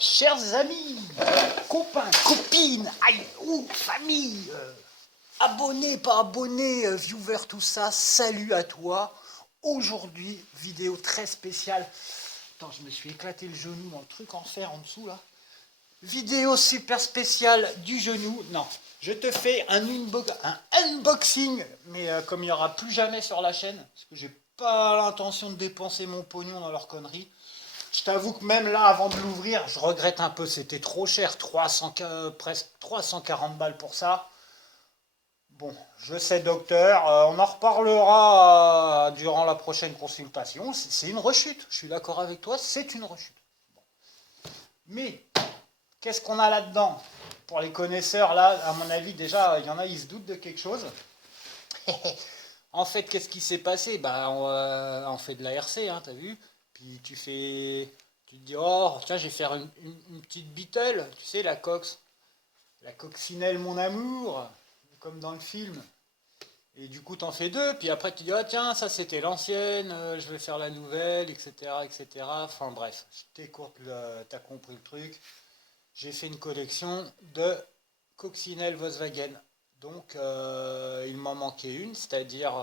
Chers amis, copains, copines, aïe, ou famille, abonnés, pas abonnés, viewers, tout ça, salut à toi. Aujourd'hui, vidéo très spéciale. Attends, je me suis éclaté le genou dans le truc en fer en dessous là. Vidéo super spéciale du genou. Non, je te fais un unboxing, mais comme il n'y aura plus jamais sur la chaîne, parce que j'ai pas l'intention de dépenser mon pognon dans leurs conneries. Je t'avoue que même là, avant de l'ouvrir, je regrette un peu, c'était trop cher, presque 340 balles pour ça. Bon, je sais docteur, on en reparlera durant la prochaine consultation. C'est une rechute, je suis d'accord avec toi, c'est une rechute. Bon. Mais, qu'est-ce qu'on a là-dedans? Pour les connaisseurs, là, à mon avis, déjà, il y en a, ils se doutent de quelque chose. En fait, qu'est-ce qui s'est passé? Bah, on fait de la RC, hein, t'as vu? Puis tu te dis, oh, tiens, je vais faire une petite Beatle, tu sais, la coccinelle, mon amour, comme dans le film. Et du coup, t'en fais deux, puis après, tu dis, oh, tiens, ça c'était l'ancienne, je vais faire la nouvelle, etc., etc. Enfin, bref, je t'écourte, t'as compris le truc. J'ai fait une collection de coccinelles Volkswagen. Donc, il m'en manquait une, c'est-à-dire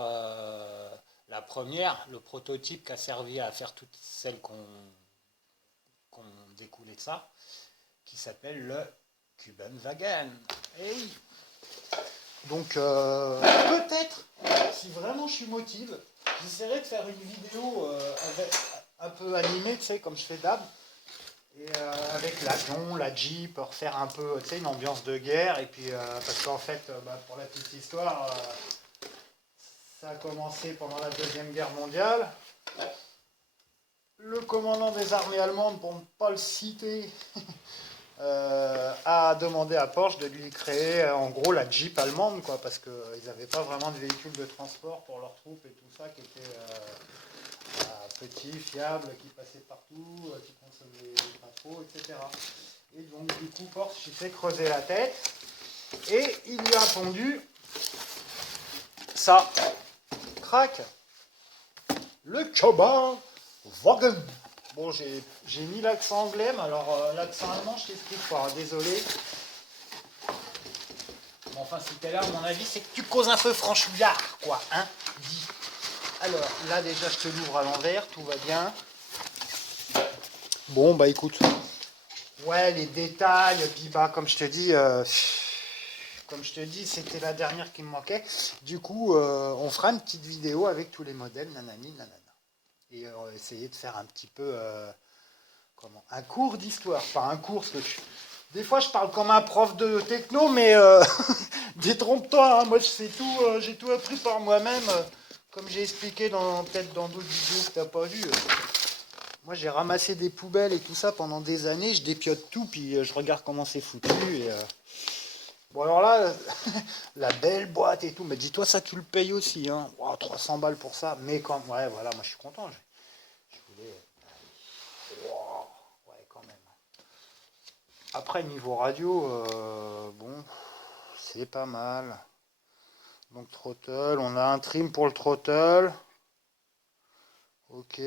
la première, le prototype qui a servi à faire toutes celles qu'on découlait de ça, qui s'appelle le Kubenwagen. Et oui. Donc, peut-être, si vraiment je suis motivé, j'essaierai de faire une vidéo un peu animée, tu sais, comme je fais d'hab. Et avec l'avion, la Jeep, refaire un peu, tu sais, une ambiance de guerre. Et puis, parce qu'en fait, pour la petite histoire, ça a commencé pendant la Deuxième Guerre mondiale. Le commandant des armées allemandes, pour ne pas le citer, a demandé à Porsche de lui créer en gros la Jeep allemande, quoi, parce qu'ils n'avaient pas vraiment de véhicule de transport pour leurs troupes et tout ça, qui était petit, fiable, qui passait partout, qui consommait pas trop, etc. Et donc du coup Porsche il s'est creusé la tête et il lui a pondu ça, crac, le Kubenwagen. Bon, j'ai mis l'accent anglais, mais alors l'accent allemand, je t'explique pas, désolé. Bon, enfin, si t'es là, à mon avis, c'est que tu causes un peu franchouillard, quoi, hein, dis. Alors, là, déjà, je te l'ouvre à l'envers, tout va bien. Bon, bah, écoute. Ouais, les détails, puis bah, comme je te dis, c'était la dernière qui me manquait. Du coup, on fera une petite vidéo avec tous les modèles, nanani, nanana. Et on va essayer de faire un petit peu, un cours d'histoire. Pas un cours, parce que des fois, je parle comme un prof de techno, mais détrompe-toi, hein, moi, je sais tout, j'ai tout appris par moi-même, comme j'ai expliqué peut-être dans d'autres vidéos que tu n'as pas vues. Moi, j'ai ramassé des poubelles et tout ça pendant des années, je dépiote tout, puis je regarde comment c'est foutu. Et, bon, alors là, la belle boîte et tout, mais dis-toi, ça, tu le payes aussi, hein. Wow, 300 balles pour ça, mais quand, ouais, voilà, moi, je suis content. Je voulais, wow, ouais, quand même. Après, niveau radio, bon, c'est pas mal. Donc, throttle, on a un trim pour le throttle. Ok,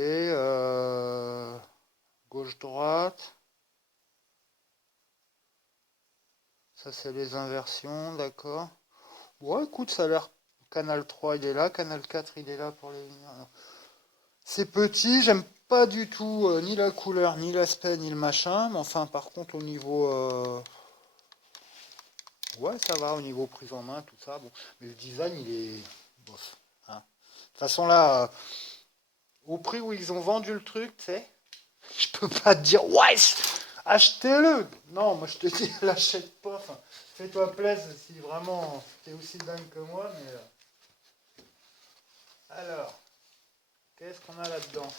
gauche-droite. Ça, c'est les inversions, d'accord. Ouais, écoute, ça a l'air. Canal 3, il est là. Canal 4, il est là pour les lumières. C'est petit, j'aime pas du tout ni la couleur, ni l'aspect, ni le machin. Mais enfin, par contre, au niveau. Ouais, ça va, au niveau prise en main, tout ça. Bon. Mais le design, il est. Bof. Hein. De toute façon, là, au prix où ils ont vendu le truc, tu sais, je peux pas te dire, ouais, achetez-le. Non, moi, je te dis, l'achète pas. Enfin, fais-toi plaisir si vraiment t'es aussi dingue que moi. Mais alors, qu'est-ce qu'on a là-dedans?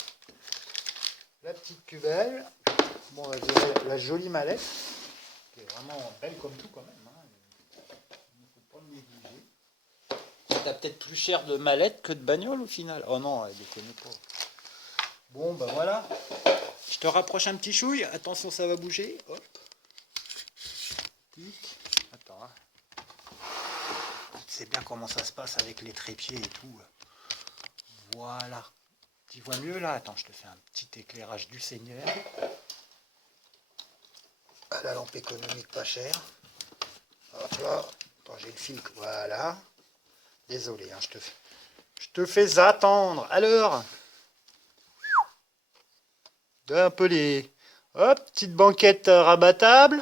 La petite cubelle. Bon, on va dire la jolie mallette, qui est vraiment belle comme tout quand même. Hein. Il ne faut pas le négliger. T'as peut-être plus cher de mallette que de bagnole au final. Oh non, elle déconne pas. Bon, bah voilà. Je te rapproche un petit chouille. Attention, ça va bouger. Hop. Tic. Attends. Hein. Tu sais bien comment ça se passe avec les trépieds et tout. Voilà. Tu vois mieux là? Attends, je te fais un petit éclairage du Seigneur. À la lampe économique pas chère. Alors tu vois, attends, j'ai le fil, voilà. Désolé, hein, je te fais attendre. Alors, un peu les... Hop, petite banquette rabattable.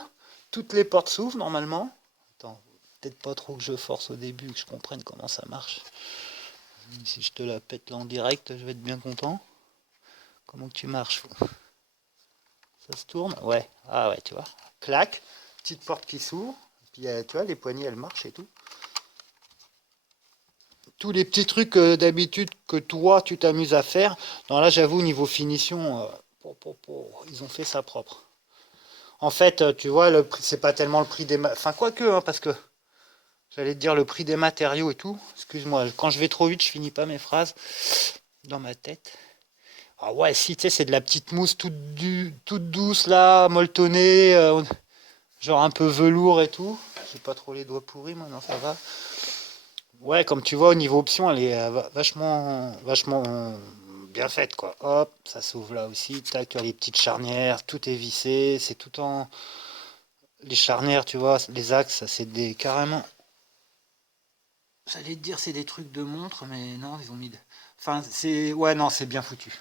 Toutes les portes s'ouvrent normalement. Attends, peut-être pas trop que je force au début, que je comprenne comment ça marche. Si je te la pète là en direct, je vais être bien content. Comment que tu marches? Ça se tourne? Ouais. Ah ouais, tu vois. Clac. Petite porte qui s'ouvre. Puis tu vois, les poignées, elles marchent et tout. Tous les petits trucs d'habitude que toi, tu t'amuses à faire. Non, là, j'avoue, niveau finition, ils ont fait ça propre. En fait, tu vois, le prix, c'est pas tellement le prix des... Enfin, quoique, hein, parce que j'allais te dire le prix des matériaux et tout. Excuse-moi, quand je vais trop vite, je finis pas mes phrases dans ma tête. Ah ouais, si, tu sais, c'est de la petite mousse toute douce, là, molletonnée, genre un peu velours et tout. J'ai pas trop les doigts pourris, moi, non, ça va. Ouais, comme tu vois, au niveau option, elle est vachement bien faite, quoi. Hop, ça s'ouvre là aussi. Tac, les petites charnières, tout est vissé. C'est tout en... Les charnières, tu vois, les axes, ça c'est des... Carrément... J'allais te dire c'est des trucs de montre, mais non, ils ont mis... Enfin, c'est... Ouais, non, c'est bien foutu.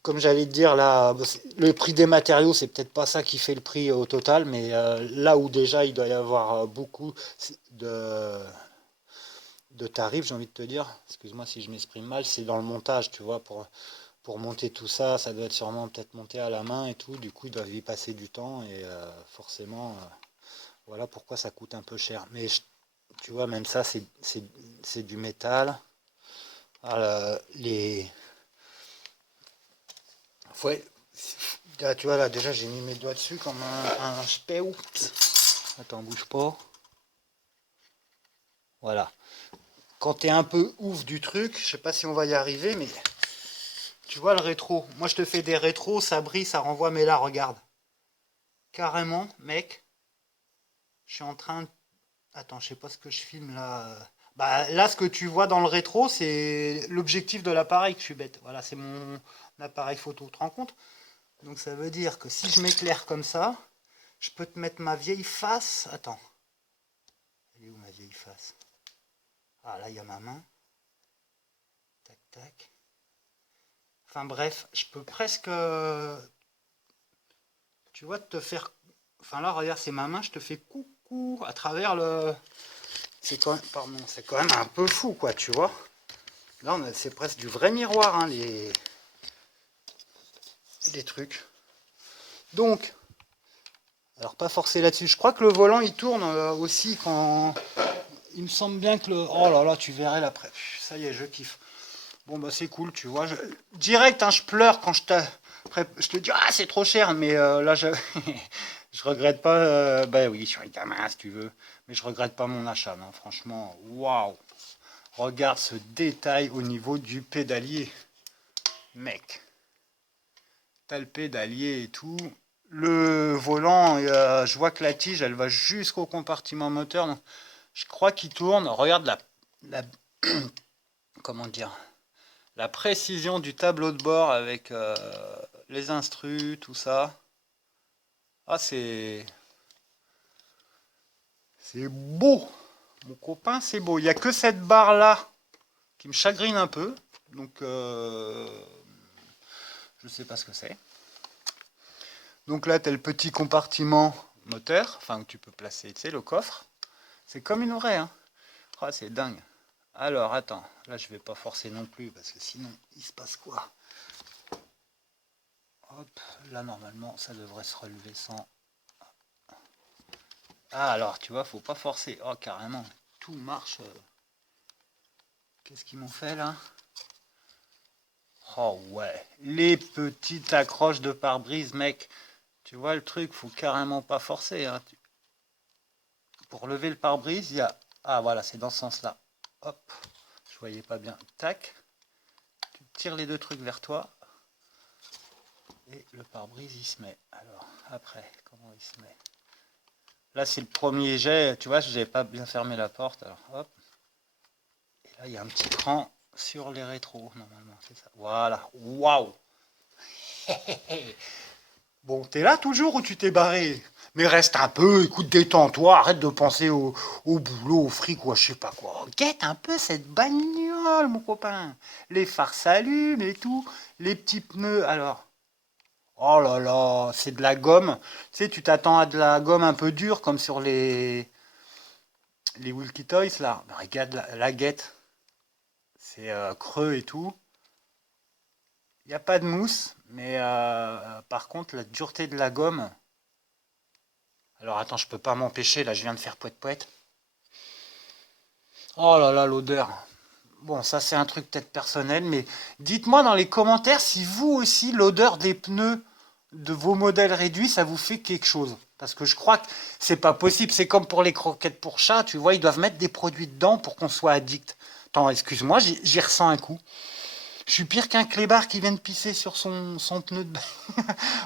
Comme j'allais te dire, là, le prix des matériaux, c'est peut-être pas ça qui fait le prix au total, mais là où déjà il doit y avoir beaucoup de tarifs, j'ai envie de te dire, excuse-moi si je m'exprime mal, c'est dans le montage, tu vois, pour monter tout ça, ça doit être sûrement peut-être monté à la main et tout, du coup ils doivent y passer du temps et forcément, voilà pourquoi ça coûte un peu cher. Mais tu vois, même ça, c'est du métal. Ah, ouais, là, tu vois, là, déjà j'ai mis mes doigts dessus comme un spéou. Attends, bouge pas. Voilà. Quand tu es un peu ouf du truc, je sais pas si on va y arriver, mais tu vois le rétro. Moi, je te fais des rétros, ça brille, ça renvoie, mais là, regarde. Carrément, mec, je suis en train de... Attends, je sais pas ce que je filme là. Bah, là, ce que tu vois dans le rétro, c'est l'objectif de l'appareil que je suis bête. Voilà, c'est mon appareil photo. Tu te rends compte? Donc, ça veut dire que si je m'éclaire comme ça, je peux te mettre ma vieille face. Attends. Elle est où ma vieille face? Ah, là, il y a ma main. Tac, tac. Enfin, bref, je peux presque... Tu vois, te faire... Enfin là, regarde, c'est ma main, je te fais coucou à travers le... C'est quand même, pardon, c'est quand même un peu fou, quoi, tu vois. Là, c'est presque du vrai miroir, hein, les trucs. Donc, alors pas forcer là-dessus. Je crois que le volant, il tourne aussi quand... Il me semble bien que le... Oh là là, tu verrais l'après. Ça y est, je kiffe. Bon, bah c'est cool, tu vois. Direct, hein, je pleure quand je te dis, ah, c'est trop cher, mais là, je regrette pas. Bah oui, je suis un gamin, si tu veux. Mais je regrette pas mon achat, non, franchement. Waouh! Regarde ce détail au niveau du pédalier. Mec, t'as le pédalier et tout. Le volant, je vois que la tige, elle va jusqu'au compartiment moteur. Donc, je crois qu'il tourne. Regarde la comment dire, la précision du tableau de bord avec les instrus, tout ça. Ah, c'est beau. Mon copain, c'est beau. Il n'y a que cette barre là qui me chagrine un peu. Donc, je sais pas ce que c'est. Donc là, tu as le petit compartiment moteur, enfin où tu peux placer, tu sais, le coffre. C'est comme une vraie, hein. Oh, c'est dingue. Alors, attends, là je vais pas forcer non plus parce que sinon, il se passe quoi? Hop, là normalement, ça devrait se relever sans... Ah, alors, tu vois, faut pas forcer. Oh, carrément, tout marche. Qu'est-ce qu'ils m'ont fait là? Oh ouais, les petites accroches de pare-brise, mec. Tu vois le truc, faut carrément pas forcer, hein. Pour lever le pare-brise, il y a... Ah voilà, c'est dans ce sens-là. Hop, je voyais pas bien. Tac, tu tires les deux trucs vers toi. Et le pare-brise, il se met. Alors, après, comment il se met? Là, c'est le premier jet. Tu vois, je n'avais pas bien fermé la porte. Alors, hop. Et là, il y a un petit cran. sur les rétros, normalement, c'est ça. Voilà, waouh. Bon, t'es là toujours ou tu t'es barré? Mais reste un peu, écoute, détends-toi, arrête de penser au boulot, au fric ou à je sais pas quoi. Guette un peu cette bagnole, mon copain. Les phares s'allument et tout, les petits pneus, alors. Oh là là, c'est de la gomme. Tu sais, tu t'attends à de la gomme un peu dure, comme sur les Wilkie Toys, là. Ben, regarde la guette, c'est creux et tout. Il n'y a pas de mousse, mais par contre, la dureté de la gomme. Alors attends, je peux pas m'empêcher, là, je viens de faire poète poète. Oh là là, l'odeur. Bon, ça c'est un truc peut-être personnel, mais dites-moi dans les commentaires si vous aussi, l'odeur des pneus de vos modèles réduits, ça vous fait quelque chose. Parce que je crois que c'est pas possible. C'est comme pour les croquettes pour chat, tu vois, ils doivent mettre des produits dedans pour qu'on soit addict. Attends, excuse-moi, j'y ressens un coup. Je suis pire qu'un clébard qui vient de pisser sur son pneu de...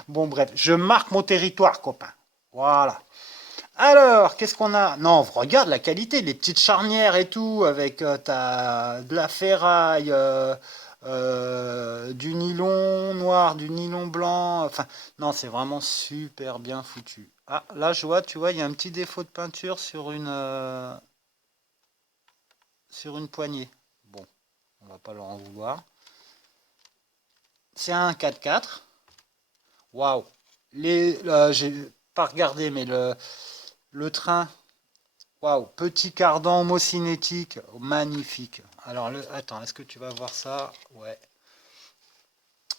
Bon, bref, je marque mon territoire, copain. Voilà. Alors, qu'est-ce qu'on a? Non, regarde la qualité, les petites charnières et tout, avec de la ferraille, du nylon noir, du nylon blanc. Enfin, non, c'est vraiment super bien foutu. Ah, là, je vois, tu vois, il y a un petit défaut de peinture sur une poignée. Bon, on va pas leur en vouloir. C'est un 4x4. Waouh. J'ai pas regardé, mais le train. Waouh, petit cardan homocinétique, magnifique. Alors, attends, est-ce que tu vas voir ça? Ouais.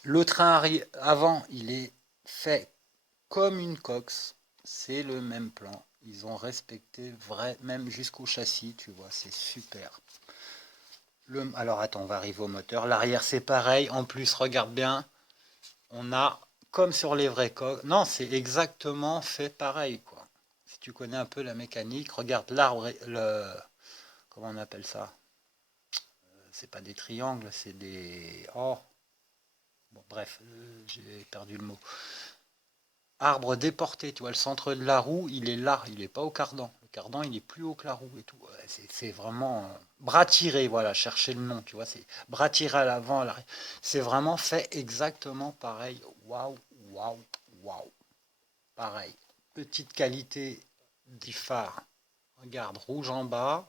Le train avant, il est fait comme une cox. C'est le même plan. Ils ont respecté même jusqu'au châssis, tu vois, c'est super. Alors, attends, on va arriver au moteur. L'arrière, c'est pareil. En plus, regarde bien, on a, comme sur les vrais coques, non, c'est exactement fait pareil, quoi. Si tu connais un peu la mécanique, regarde l'arbre, comment on appelle ça? C'est pas des triangles, c'est des... Oh, bon, bref, j'ai perdu le mot. Arbre déporté, tu vois, le centre de la roue, il est là, il est pas au cardan. Le cardan, il est plus haut que la roue et tout. Ouais, c'est vraiment... bras tiré, voilà, chercher le nom, tu vois, c'est bras tiré à l'avant, à l'arrière. C'est vraiment fait exactement pareil. Waouh, waouh, waouh. Pareil. Petite qualité du phare. Regarde, rouge en bas,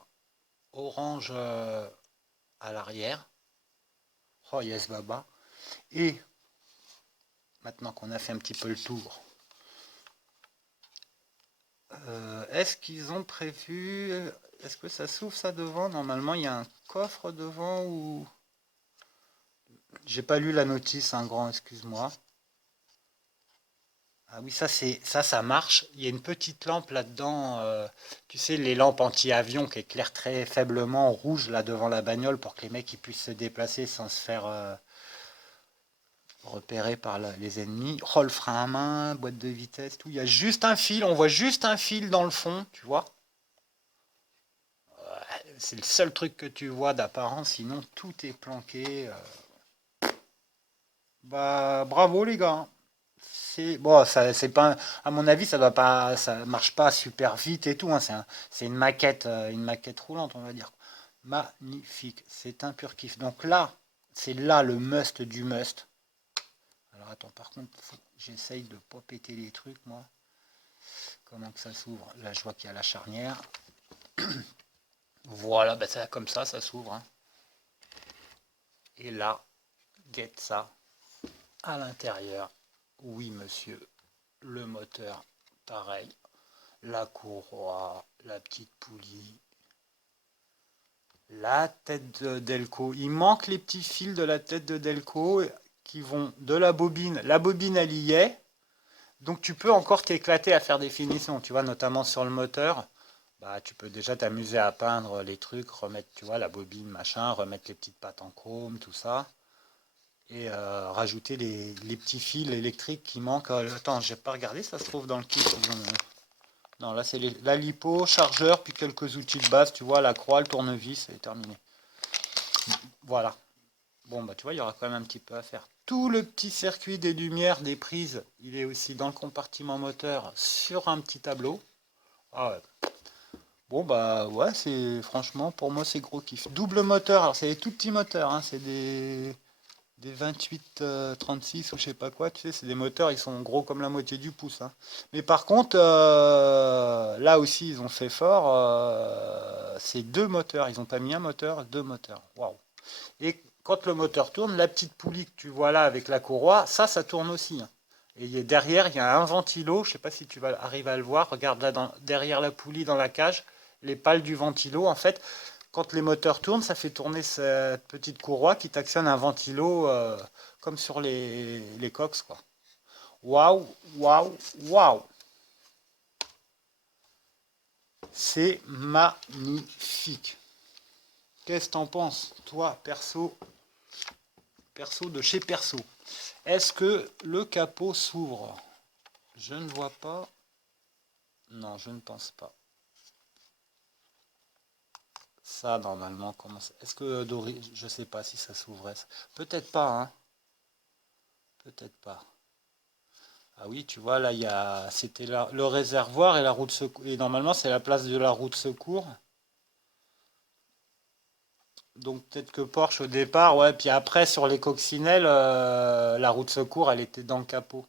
orange à l'arrière. Oh yes, baba. Et maintenant qu'on a fait un petit peu le tour, est-ce qu'ils ont prévu... Est-ce que ça s'ouvre ça devant? Normalement, il y a un coffre devant ou... J'ai pas lu la notice, un grand, excuse-moi. Ah oui, ça marche. Il y a une petite lampe là-dedans. Tu sais, les lampes anti-avion qui éclairent très faiblement en rouge là devant la bagnole pour que les mecs ils puissent se déplacer sans se faire repéré par les ennemis. Oh, le frein à main, boîte de vitesse, tout. Il y a juste un fil, on voit juste un fil dans le fond, tu vois. C'est le seul truc que tu vois d'apparence, sinon tout est planqué. Bah, bravo les gars. C'est bon, ça, c'est pas, à mon avis, ça doit pas, ça marche pas super vite et tout, hein. C'est une maquette roulante, on va dire. Magnifique, c'est un pur kiff. Donc là, c'est là le must du must. Alors attends, par contre, j'essaye de pas péter les trucs, moi. Comment que ça s'ouvre? Là, je vois qu'il y a la charnière. Voilà, bah ça, comme ça s'ouvre, hein. Et là, get ça, à l'intérieur. Oui, monsieur, le moteur, pareil. La courroie, la petite poulie, la tête de Delco. Il manque les petits fils de la tête de Delco qui vont de la bobine. La bobine, elle y est. Donc tu peux encore t'éclater à faire des finitions, tu vois, notamment sur le moteur. Bah, tu peux déjà t'amuser à peindre les trucs, remettre, tu vois, la bobine, machin, remettre les petites pattes en chrome, tout ça. Et rajouter les petits fils électriques qui manquent. Attends, j'ai pas regardé, ça se trouve dans le kit. Non, là c'est la lipo, chargeur, puis quelques outils de base, tu vois, la croix, le tournevis, et terminé. Voilà. Bon, bah tu vois, il y aura quand même un petit peu à faire. Tout le petit circuit des lumières, des prises, il est aussi dans le compartiment moteur sur un petit tableau. Ah ouais. Bon bah ouais, c'est franchement pour moi c'est gros kiff. Double moteur, alors c'est des tout petits moteurs, hein, c'est des 28 36 ou je sais pas quoi, tu sais, c'est des moteurs, ils sont gros comme la moitié du pouce, hein. Mais par contre, là aussi ils ont fait fort, c'est deux moteurs, ils ont pas mis un moteur, deux moteurs. Waouh. Et quand le moteur tourne, la petite poulie que tu vois là avec la courroie, ça tourne aussi, hein. Et derrière, il y a un ventilo, je sais pas si tu vas arriver à le voir, regarde là derrière la poulie dans la cage, les pales du ventilo, en fait, quand les moteurs tournent, ça fait tourner cette petite courroie qui t'actionne un ventilo comme sur les coques, quoi. Waouh, waouh, waouh! C'est magnifique. Qu'est-ce que t'en penses, toi, perso de chez Perso? Est-ce que le capot s'ouvre? Je ne vois pas. Non, je ne pense pas. Ça, normalement, comment ça... Est-ce que Dory... Je sais pas si ça s'ouvrait. Peut-être pas, hein. Peut-être pas. Ah oui, tu vois, là, il y a... C'était le réservoir et la roue de secours. Et normalement, c'est la place de la roue de secours. Donc peut-être que Porsche au départ, ouais. Puis après, sur les coccinelles, la roue de secours, elle était dans le capot.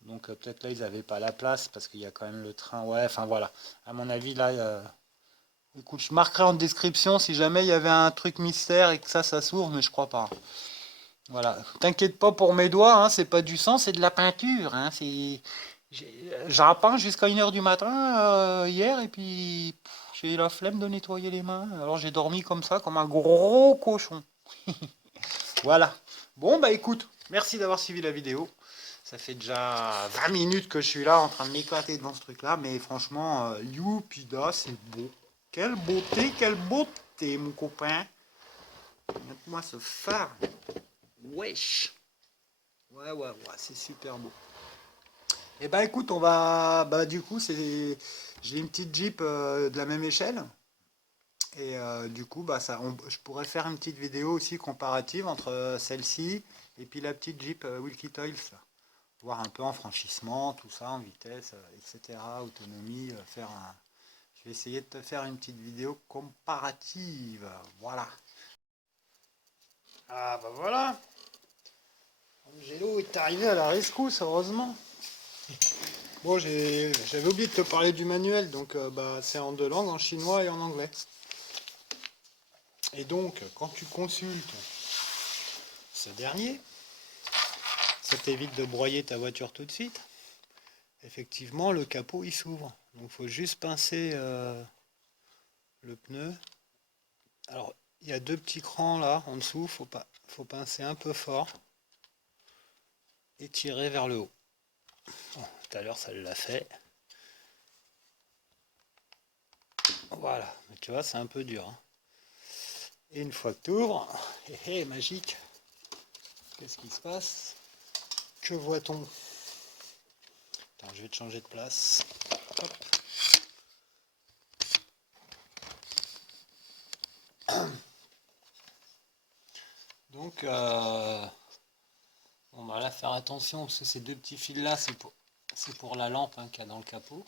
Donc peut-être là, ils n'avaient pas la place parce qu'il y a quand même le train. Ouais, enfin voilà. À mon avis, là, écoute, je marquerai en description si jamais il y avait un truc mystère et que ça s'ouvre, mais je crois pas. Voilà. T'inquiète pas pour mes doigts, hein, c'est pas du sang, c'est de la peinture. Hein, j'ai repeint jusqu'à 1 heure du matin hier et puis j'ai eu la flemme de nettoyer les mains. Alors j'ai dormi comme ça, comme un gros cochon. Voilà. Bon, bah écoute, merci d'avoir suivi la vidéo. Ça fait déjà 20 minutes que je suis là en train de m'éclater dans ce truc-là, mais franchement, youpida, c'est beau. Quelle beauté, mon copain. Montre-moi ce phare. Wesh. Ouais, ouais, ouais, c'est super beau. Et bah écoute, on va. Bah du coup, j'ai une petite Jeep de la même échelle. Et du coup, bah je pourrais faire une petite vidéo aussi comparative entre celle-ci et puis la petite Jeep Wilkie Toys. Voir un peu en franchissement, tout ça, en vitesse, etc. Autonomie, Je vais essayer de te faire une petite vidéo comparative. Voilà. Ah bah voilà. Angelo est arrivé à la rescousse, heureusement. Bon, j'avais oublié de te parler du manuel, donc bah, c'est en deux langues, en chinois et en anglais. Et donc, quand tu consultes ce dernier, ça t'évite de broyer ta voiture tout de suite. Effectivement, le capot il s'ouvre. Donc, il faut juste pincer le pneu. Alors, il y a deux petits crans là en dessous, faut pincer un peu fort et tirer vers le haut. Bon, tout à l'heure, ça l'a fait. Voilà, mais tu vois, c'est un peu dur, hein. Et une fois que tu ouvres, magique, qu'est-ce qui se passe? Que voit-on? Attends, je vais te changer de place. Hop. Donc, on va là faire attention parce que ces deux petits fils là, c'est pour la lampe hein, qu'il y a dans le capot.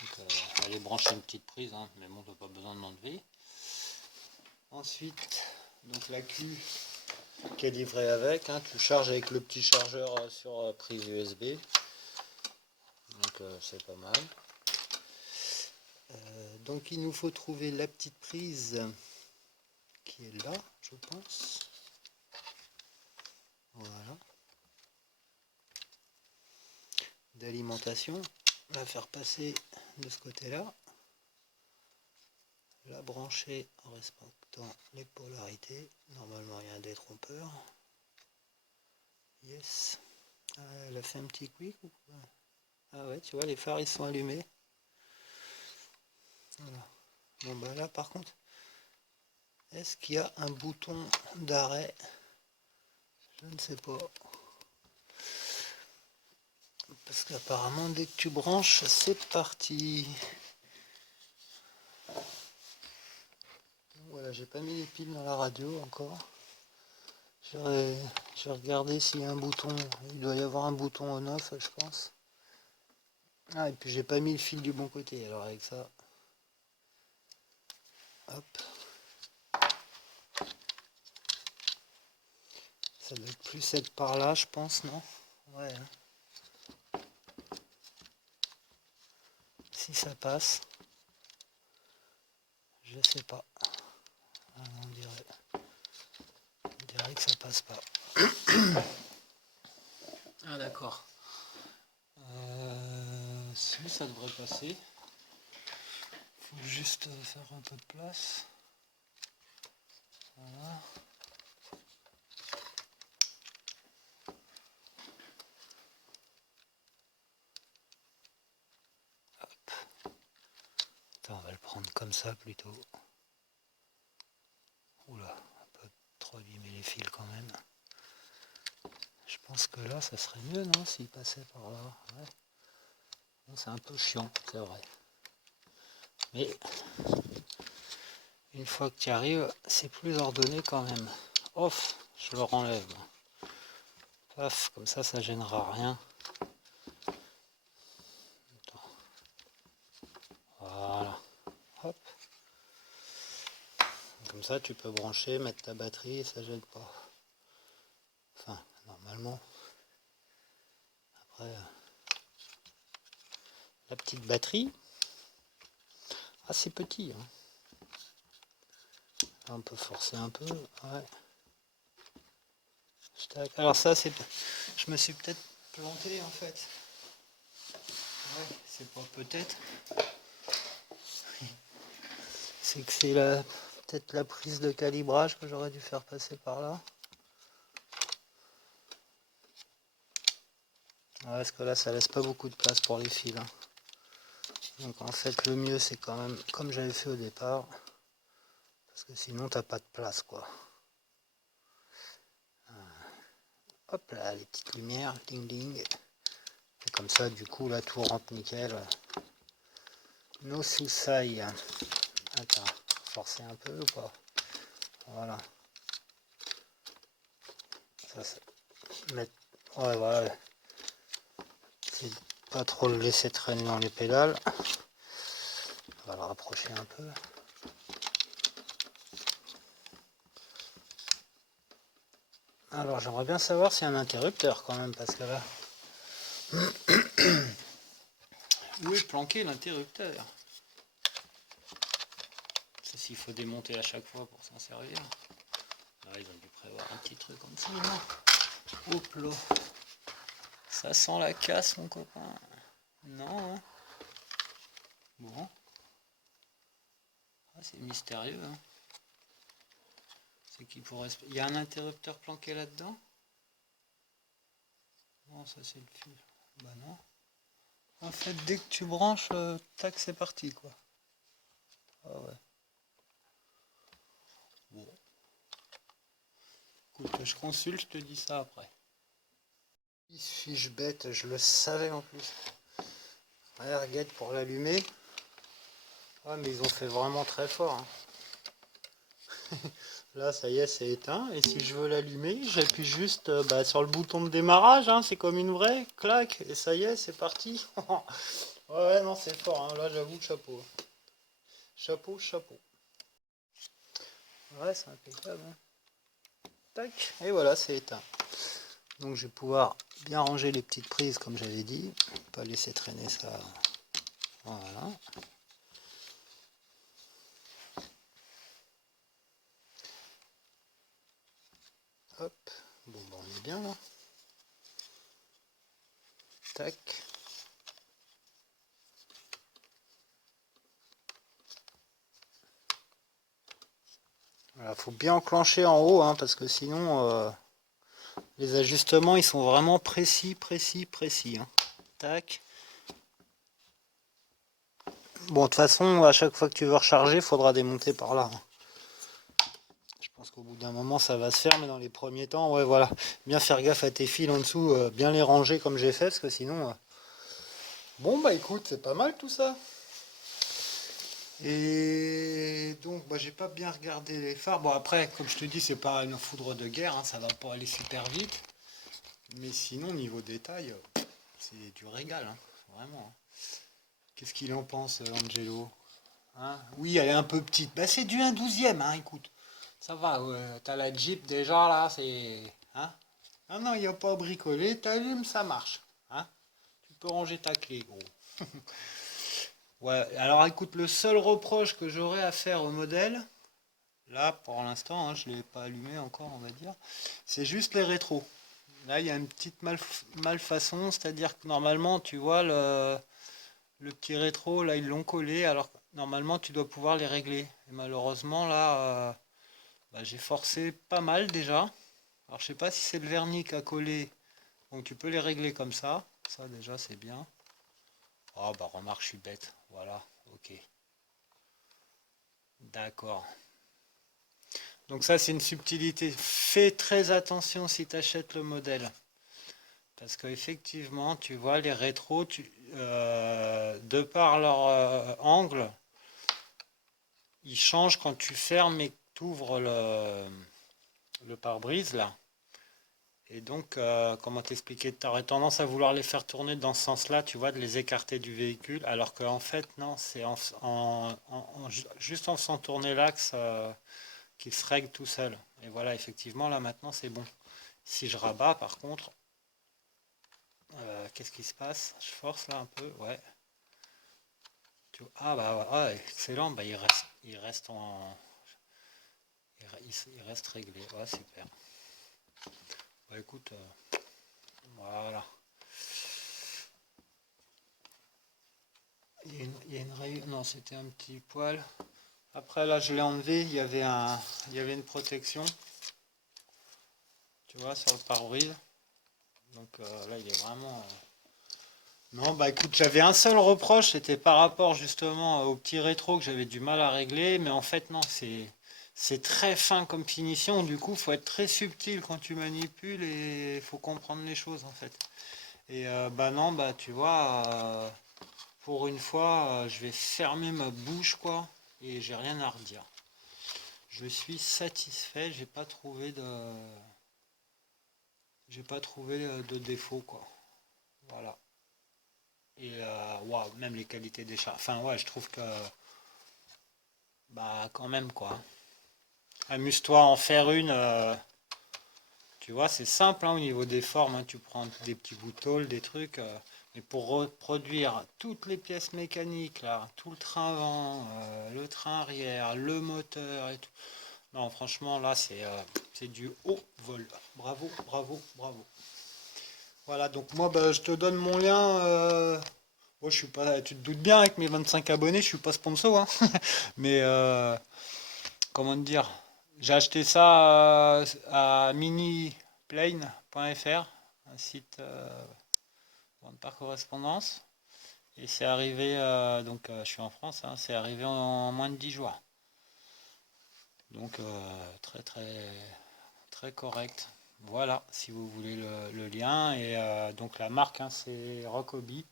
Donc, on va aller brancher une petite prise, hein, mais bon, on n'a pas besoin de l'enlever. Ensuite, donc la queue qui est livrée avec, hein, tu charges avec le petit chargeur sur prise USB. Donc, c'est pas mal. Donc, il nous faut trouver la petite prise qui est là, je pense. Voilà. D'alimentation. La faire passer de ce côté-là. La brancher en respectant les polarités. Normalement, il y a un détrompeur. Yes. Ah, elle a fait un petit quick ou quoi? Ah ouais, tu vois, les phares ils sont allumés. Voilà. Bon bah là par contre, est-ce qu'il y a un bouton d'arrêt? Je ne sais pas. Parce qu'apparemment dès que tu branches, c'est parti. Voilà, j'ai pas mis les piles dans la radio encore. Je vais regarder s'il y a un bouton. Il doit y avoir un bouton on off, je pense. Ah, et puis j'ai pas mis le fil du bon côté, alors avec ça. Hop. Ça doit être plus être par là, je pense, non? Ouais. Hein. Si ça passe, je sais pas. Ah, on dirait que ça passe pas. Ah d'accord. Si ça devrait passer. Faut juste faire un peu de place. Voilà. Hop. Attends, on va le prendre comme ça plutôt. Oula, un peu trop abîmer les fils quand même. Je pense que là, ça serait mieux, non, s'il passait par là. Ouais. Bon, c'est un peu chiant, c'est vrai. Mais une fois que tu y arrives, c'est plus ordonné quand même. Off, je le renlève. Paf, comme ça gênera rien. Attends. Voilà. Hop. Comme ça, tu peux brancher, mettre ta batterie, ça gêne pas. Enfin, normalement. Après, la petite batterie. Ah, c'est petit. Hein. Là, on peut forcer un peu. Ouais. Alors ça, c'est... Je me suis peut-être planté, en fait. Ouais, c'est pas peut-être. C'est que c'est peut-être la prise de calibrage que j'aurais dû faire passer par là. Ouais, parce que là, ça laisse pas beaucoup de place pour les fils. Hein. Donc en fait, le mieux, c'est quand même comme j'avais fait au départ. Parce que sinon, t'as pas de place, quoi. Hop là, les petites lumières, ding ding. Et comme ça, du coup, là, tout rentre nickel. Nos sous-sailles. Attends, forcer un peu ou pas? Voilà. Ça, mettre... Ouais, voilà. C'est pas trop le laisser traîner dans les pédales. On va le rapprocher un peu. Alors j'aimerais bien savoir s'il y a un interrupteur quand même, parce que là... Où est planqué l'interrupteur? C'est s'il faut démonter à chaque fois pour s'en servir. Là, ils ont dû prévoir un petit truc comme ça, non? Hop là. Ça sent la casse, mon copain. Non, hein? Bon. Ah, c'est mystérieux, hein? C'est qu'il pourrait... Il y a un interrupteur planqué là-dedans? Non, ça c'est le fil. Bah non. En fait, dès que tu branches, tac, c'est parti, quoi. Ah ouais. Bon. Écoute, je consulte, je te dis ça après. Fiche bête, je le savais en plus. Regarde pour l'allumer. Ah, mais ils ont fait vraiment très fort. Hein. Là, ça y est, c'est éteint. Et si je veux l'allumer, j'appuie juste sur le bouton de démarrage. Hein. C'est comme une vraie. Clac. Et ça y est, c'est parti. Ouais, non, c'est fort. Hein. Là, j'avoue, chapeau. Chapeau, chapeau. Ouais, c'est impeccable. Hein. Tac. Et voilà, c'est éteint. Donc, je vais pouvoir bien ranger les petites prises, comme j'avais dit. Pas laisser traîner ça. Voilà. Hop. Bon, on est bien là. Tac. Voilà, faut bien enclencher en haut, hein, parce que sinon, les ajustements, ils sont vraiment précis. Hein. Tac. Bon, de toute façon, à chaque fois que tu veux recharger, il faudra démonter par là. Hein. Je pense qu'au bout d'un moment, ça va se faire, mais dans les premiers temps, ouais, voilà. Bien faire gaffe à tes fils en dessous, bien les ranger comme j'ai fait, parce que sinon... Bon, bah écoute, c'est pas mal tout ça. Et donc, j'ai pas bien regardé les phares. Bon, après, comme je te dis, c'est pas une foudre de guerre, hein, ça va pas aller super vite. Mais sinon, niveau détail, c'est du régal, hein, vraiment. Hein. Qu'est-ce qu'il en pense, Angelo? hein. Oui, elle est un peu petite. Bah, c'est du 1/12e, hein, écoute. Ça va, ouais, t'as la Jeep déjà là, c'est. Hein? Ah non, il n'y a pas à bricoler, t'allumes, ça marche. Hein? Tu peux ranger ta clé, gros. Ouais, alors écoute, le seul reproche que j'aurais à faire au modèle, là pour l'instant, hein, je ne l'ai pas allumé encore, on va dire, c'est juste les rétros. Là, il y a une petite malfaçon, c'est-à-dire que normalement, tu vois, le petit rétro, là, ils l'ont collé, alors que normalement, tu dois pouvoir les régler. Et malheureusement, là, bah, j'ai forcé pas mal déjà. Alors, je sais pas si c'est le vernis qui a collé, donc tu peux les régler comme ça. Ça, déjà, c'est bien. Oh, bah, remarque, je suis bête. Voilà, ok. D'accord. Donc ça, c'est une subtilité. Fais très attention si tu achètes le modèle. Parce qu'effectivement, tu vois, les rétros, de par leur angle, ils changent quand tu fermes et que tu ouvres le pare-brise, là. Et donc, comment t'expliquer? Tu aurais tendance à vouloir les faire tourner dans ce sens-là, tu vois, de les écarter du véhicule, alors qu'en fait, non, c'est juste en faisant tourner l'axe qu'il se règle tout seul. Et voilà, effectivement, là, maintenant, c'est bon. Si je rabats, par contre, qu'est-ce qui se passe? Je force là un peu, ouais. Ah bah ouais, ouais, excellent, bah, il reste réglé. Ouais, super. Bah écoute, voilà. Il y a une rayure. Non, c'était un petit poil. Après là, je l'ai enlevé. Il y avait une protection, tu vois, sur le pare-brise. Donc là, il est vraiment. Non, bah écoute, j'avais un seul reproche, c'était par rapport justement au petit rétro que j'avais du mal à régler, mais en fait non, c'est très fin comme finition, du coup, faut être très subtil quand tu manipules et il faut comprendre les choses en fait. Et bah non, bah tu vois, pour une fois, je vais fermer ma bouche quoi, et j'ai rien à redire. Je suis satisfait, j'ai pas trouvé de défaut quoi. Voilà. Et waouh, même les qualités des chars. Enfin ouais, je trouve que bah quand même quoi. Amuse-toi à en faire une. Tu vois, c'est simple hein, au niveau des formes. Hein, tu prends des petits bouts de tôle, des trucs. Mais pour reproduire toutes les pièces mécaniques, là, tout le train avant, le train arrière, le moteur et tout. Non, franchement, là, c'est du haut vol. Bravo, bravo, bravo. Voilà, donc moi, bah, je te donne mon lien. Moi, je suis pas, tu te doutes bien, avec mes 25 abonnés, je suis pas sponsor, hein. Mais comment te dire? J'ai acheté ça à miniplane.fr, un site par correspondance. Et c'est arrivé, donc je suis en France, hein, c'est arrivé en moins de 10 jours. Donc très très très correct. Voilà, si vous voulez le lien. Et donc la marque, hein, c'est Rockobi,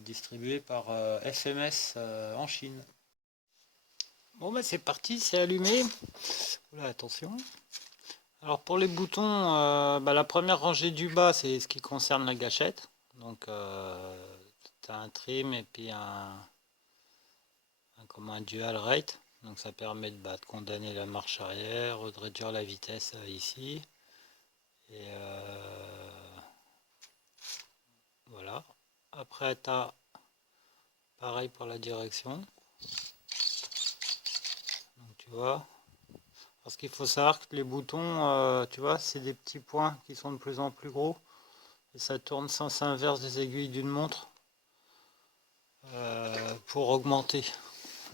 distribué par FMS en Chine. Bon bah c'est parti, c'est allumé. Oula, attention. Alors pour les boutons, bah, la première rangée du bas, c'est ce qui concerne la gâchette. Donc tu as un trim et puis comme un dual rate. Donc ça permet de condamner la marche arrière, de réduire la vitesse ici. Et voilà. Après tu as pareil pour la direction. Donc tu vois. Parce qu'il faut savoir que les boutons, tu vois, c'est des petits points qui sont de plus en plus gros. Et ça tourne sens inverse des aiguilles d'une montre pour augmenter.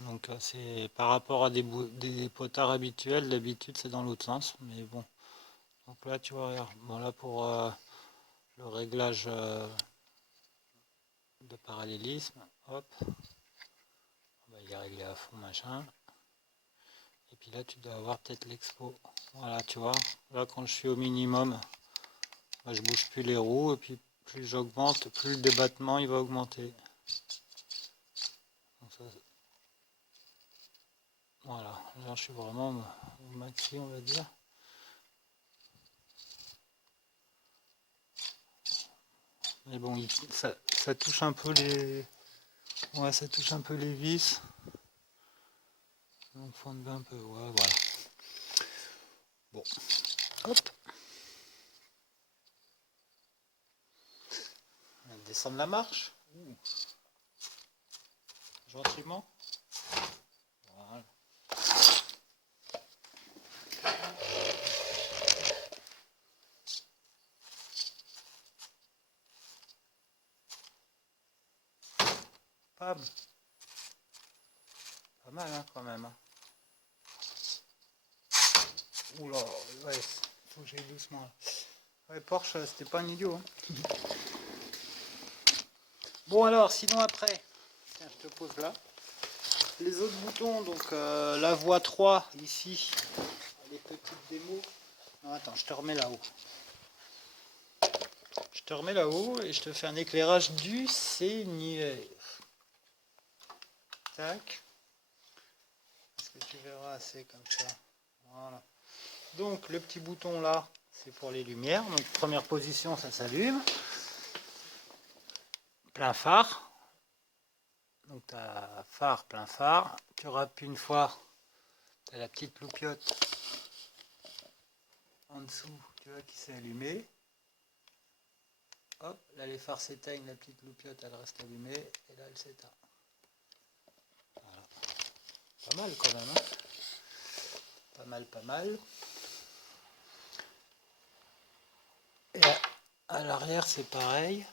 Donc c'est par rapport à des potards habituels, d'habitude c'est dans l'autre sens. Mais bon, donc là tu vois, regarde. Bon là pour le réglage de parallélisme, hop, il est réglé à fond machin. Et puis là tu dois avoir peut-être l'expo. Voilà, tu vois, là quand je suis au minimum, je bouge plus les roues et puis plus j'augmente, plus le débattement il va augmenter. Donc ça, voilà, là je suis vraiment au maxi on va dire. Mais bon, ça touche un peu les. Ouais, ça touche un peu les vis. Donc fond de bain un peu, ouais, voilà. Bon, hop. On va descendre la marche. Gentiment. Voilà. Pas mal hein, quand même. Hein. Oula, ouais, faut que j'aille doucement. Là. Ouais, Porsche, c'était pas un idiot. Hein. Bon alors, sinon après, tiens, je te pose là. Les autres boutons, donc la voie 3 ici, les petites démos. Non, attends, je te remets là-haut. Je te remets là-haut et je te fais un éclairage du Seigneur. Tac. Est-ce que tu verras, c'est comme ça. Voilà. Donc le petit bouton là, c'est pour les lumières. Donc première position, ça s'allume. Plein phare. Donc tu as phare, plein phare. Tu rappuies une fois, tu as la petite loupiote en dessous, tu vois, qui s'est allumée. Hop, là les phares s'éteignent, la petite loupiote elle reste allumée et là elle s'éteint. Voilà. Pas mal quand même, hein. Pas mal, pas mal. Et à l'arrière c'est pareil.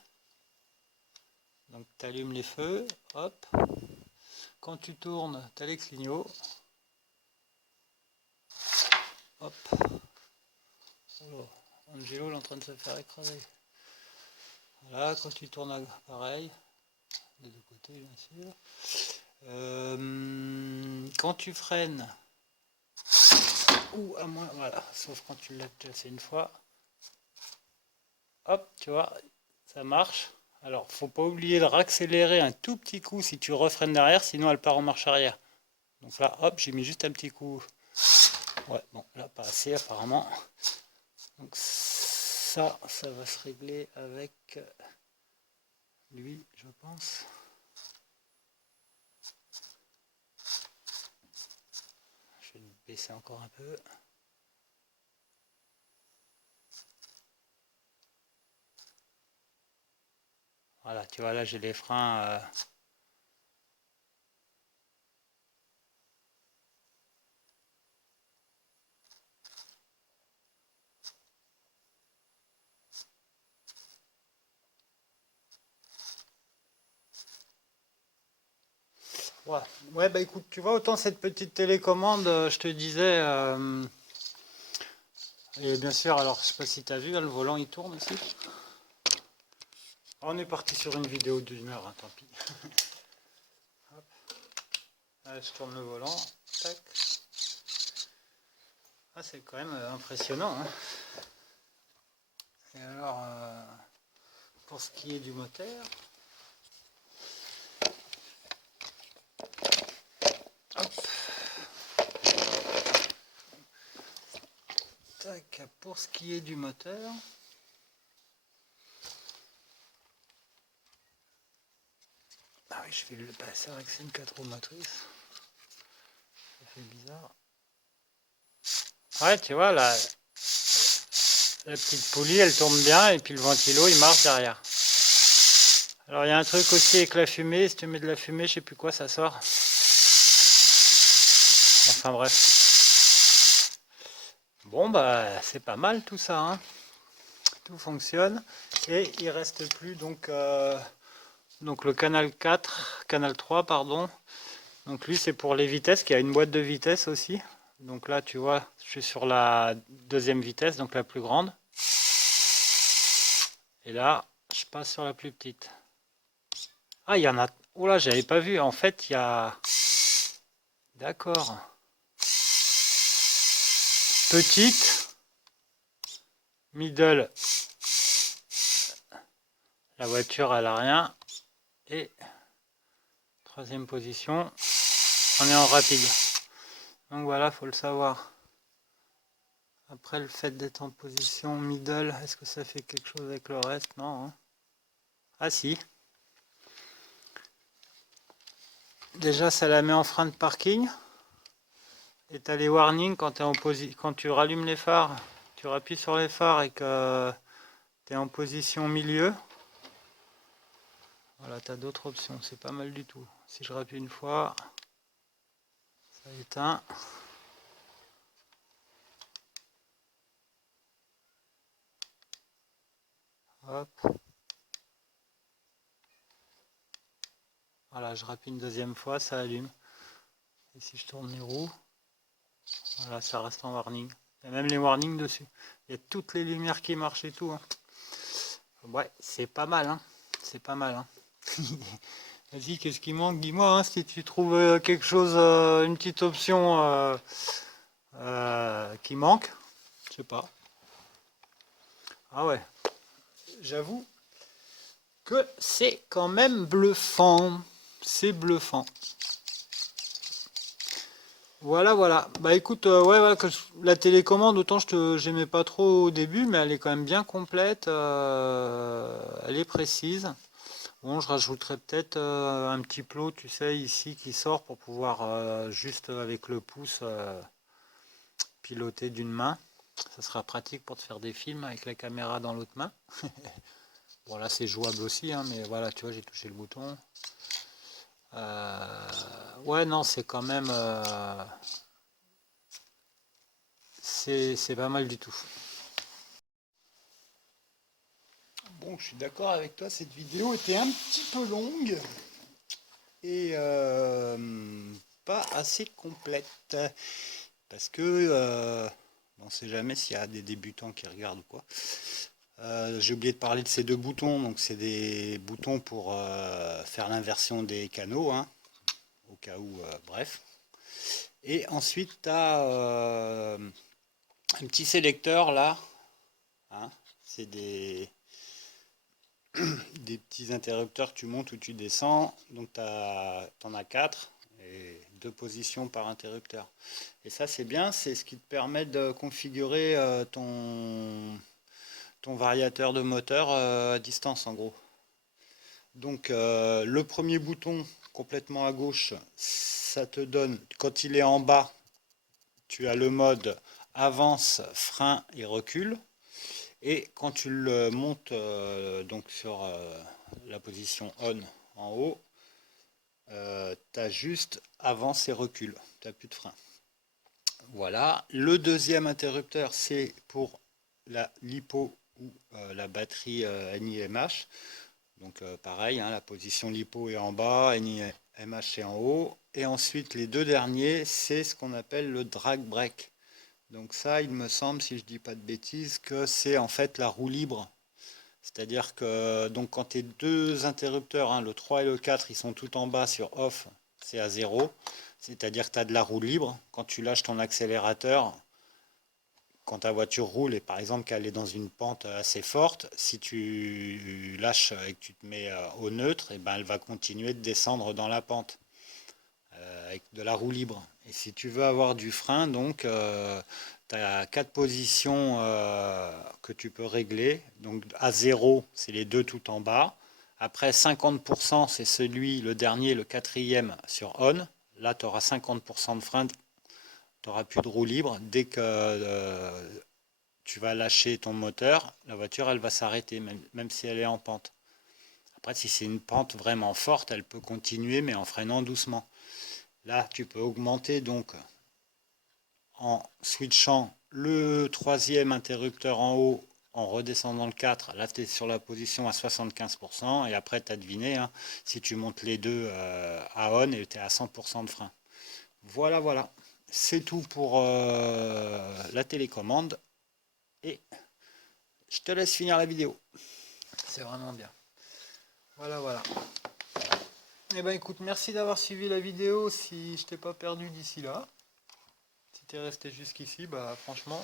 Donc tu allumes les feux, hop. Quand tu tournes, tu as les clignots. Hop. Oh, Angelo est en train de se faire écraser. Voilà, quand tu tournes pareil, des deux côtés bien sûr. Quand tu freines, ou à moins, voilà, sauf quand tu l'as placé une fois, hop, tu vois, ça marche. Alors, faut pas oublier de raccélérer un tout petit coup si tu refreines derrière, sinon elle part en marche arrière. Donc là, hop, j'ai mis juste un petit coup. Ouais, bon, là, pas assez apparemment. Donc ça va se régler avec lui, je pense. Je vais le baisser encore un peu. Voilà, tu vois, là, j'ai les freins... Ouais. Ouais, bah écoute, tu vois, autant cette petite télécommande, je te disais, et bien sûr, alors je sais pas si tu as vu, là, le volant il tourne aussi. On est parti sur une vidéo d'une heure, hein, tant pis. Hop. Là, je tourne le volant, tac. Ah, c'est quand même impressionnant. Hein. Et alors, pour ce qui est du moteur, hop. Tac, pour ce qui est du moteur, ah oui, je vais le passer avec une 4 roues motrices. Ça fait bizarre. Ouais, tu vois, la petite poulie, elle tourne bien et puis le ventilo, il marche derrière. Alors, il y a un truc aussi avec la fumée. Si tu mets de la fumée, je sais plus quoi, ça sort. Enfin, bref. Bon, bah, c'est pas mal tout ça. Hein. Tout fonctionne. Et il reste plus donc le canal 4, canal 3, pardon. Donc lui, c'est pour les vitesses, qui a une boîte de vitesse aussi. Donc là, tu vois, je suis sur la deuxième vitesse, donc la plus grande. Et là, je passe sur la plus petite. Ah, il y en a... Oh là, j'avais pas vu. En fait, il y a... D'accord. Petite. Middle. La voiture, elle a rien. Et troisième position. On est en rapide. Donc voilà, faut le savoir. Après, le fait d'être en position middle, est-ce que ça fait quelque chose avec le reste? Non. Hein. Ah si. Déjà, ça la met en frein de parking. Et tu as les warnings quand, quand tu rallumes les phares, tu appuies sur les phares et que tu es en position milieu. Voilà, tu as d'autres options, c'est pas mal du tout. Si je rappuie une fois, ça éteint. Hop. Voilà, je rappuie une deuxième fois, ça allume. Et si je tourne les roues, voilà, ça reste en warning. Il y a même les warnings dessus. Il y a toutes les lumières qui marchent et tout. Hein. Ouais, c'est pas mal, hein. C'est pas mal, hein. Vas-y, qu'est-ce qui manque? Dis-moi, hein, si tu trouves quelque chose, une petite option qui manque. Je sais pas. Ah ouais, j'avoue que c'est quand même bluffant. C'est bluffant. Voilà, voilà. Bah écoute, ouais, ouais, la télécommande, autant j'aimais pas trop au début, mais elle est quand même bien complète. Elle est précise. Bon, je rajouterai peut-être un petit plot, tu sais, ici qui sort pour pouvoir juste avec le pouce piloter d'une main. Ça sera pratique pour te faire des films avec la caméra dans l'autre main. Bon, là c'est jouable aussi, hein, mais voilà, tu vois, j'ai touché le bouton. Ouais, non, c'est quand même. C'est pas mal du tout. Bon, je suis d'accord avec toi, cette vidéo était un petit peu longue et pas assez complète. Parce que on ne sait jamais s'il y a des débutants qui regardent ou quoi. J'ai oublié de parler de ces deux boutons. Donc c'est des boutons pour faire l'inversion des canaux, hein, au cas où, bref. Et ensuite, tu as un petit sélecteur là. Hein, c'est des petits interrupteurs que tu montes ou tu descends. Donc tu en as 4 et 2 positions par interrupteur. Et ça c'est bien, c'est ce qui te permet de configurer ton variateur de moteur à distance en gros. Donc le premier bouton complètement à gauche, ça te donne, quand il est en bas, tu as le mode avance, frein et recul. Et quand tu le montes donc sur la position on en haut, tu as juste avance et recul, tu n'as plus de frein. Voilà. Le deuxième interrupteur, c'est pour la LiPo ou la batterie NiMH. Donc pareil, hein, la position LiPo est en bas, NiMH est en haut. Et ensuite, les deux derniers, c'est ce qu'on appelle le drag brake. Donc ça, il me semble, si je ne dis pas de bêtises, que c'est en fait la roue libre. C'est-à-dire que donc, quand tes deux interrupteurs, hein, le 3 et le 4, ils sont tout en bas sur off, c'est à 0. C'est-à-dire que tu as de la roue libre. Quand tu lâches ton accélérateur, quand ta voiture roule et par exemple qu'elle est dans une pente assez forte, si tu lâches et que tu te mets au neutre, et ben elle va continuer de descendre dans la pente avec de la roue libre. Et si tu veux avoir du frein, donc tu as 4 positions que tu peux régler. Donc à 0, c'est les deux tout en bas. Après 50%, c'est celui, le dernier, le quatrième sur on. Là, tu auras 50% de frein, tu n'auras plus de roue libre. Dès que tu vas lâcher ton moteur, la voiture, elle va s'arrêter, même si elle est en pente. Après, si c'est une pente vraiment forte, elle peut continuer, mais en freinant doucement. Là, tu peux augmenter donc en switchant le troisième interrupteur en haut, en redescendant le 4. Là, tu es sur la position à 75%. Et après, tu as deviné, hein, si tu montes les deux à on, et tu es à 100% de frein. Voilà, voilà. C'est tout pour la télécommande. Et je te laisse finir la vidéo. C'est vraiment bien. Voilà, voilà. Eh ben écoute, merci d'avoir suivi la vidéo si je t'ai pas perdu d'ici là. Si t'es resté jusqu'ici, bah franchement,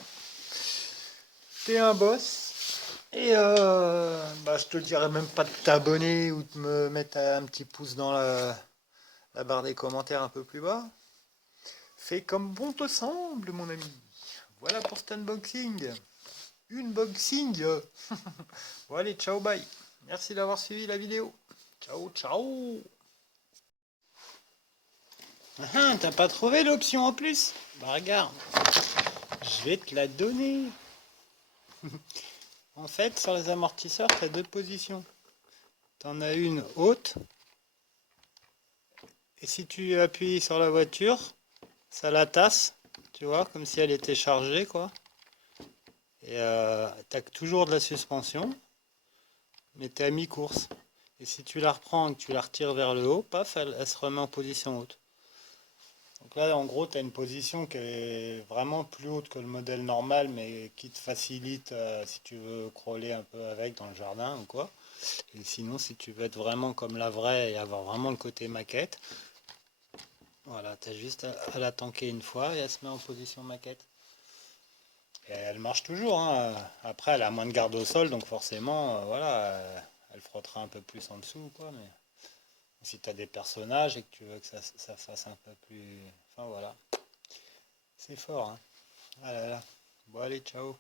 t'es un boss. Et bah, je te dirais même pas de t'abonner ou de me mettre un petit pouce dans la barre des commentaires un peu plus bas. Fais comme bon te semble, mon ami. Voilà pour cet unboxing. Unboxing. Bon allez, ciao, bye. Merci d'avoir suivi la vidéo. Ciao, ciao. T'as pas trouvé l'option en plus? Bah regarde, je vais te la donner. En fait, sur les amortisseurs, tu as deux positions. Tu en as une haute, et si tu appuies sur la voiture, ça la tasse, tu vois, comme si elle était chargée, quoi. Et tu as toujours de la suspension, mais tu es à mi-course. Et si tu la reprends et que tu la retires vers le haut, paf, elle se remet en position haute. Donc là, en gros, tu as une position qui est vraiment plus haute que le modèle normal, mais qui te facilite si tu veux crawler un peu avec dans le jardin ou quoi. Et sinon, si tu veux être vraiment comme la vraie et avoir vraiment le côté maquette, voilà, tu as juste à la tanker une fois et elle se met en position maquette. Et elle marche toujours, hein. Après, elle a moins de garde au sol, donc forcément, voilà, elle frottera un peu plus en dessous, quoi. Mais si tu as des personnages et que tu veux que ça fasse un peu plus... Enfin, voilà. C'est fort, hein. Ah là là. Bon, allez, ciao.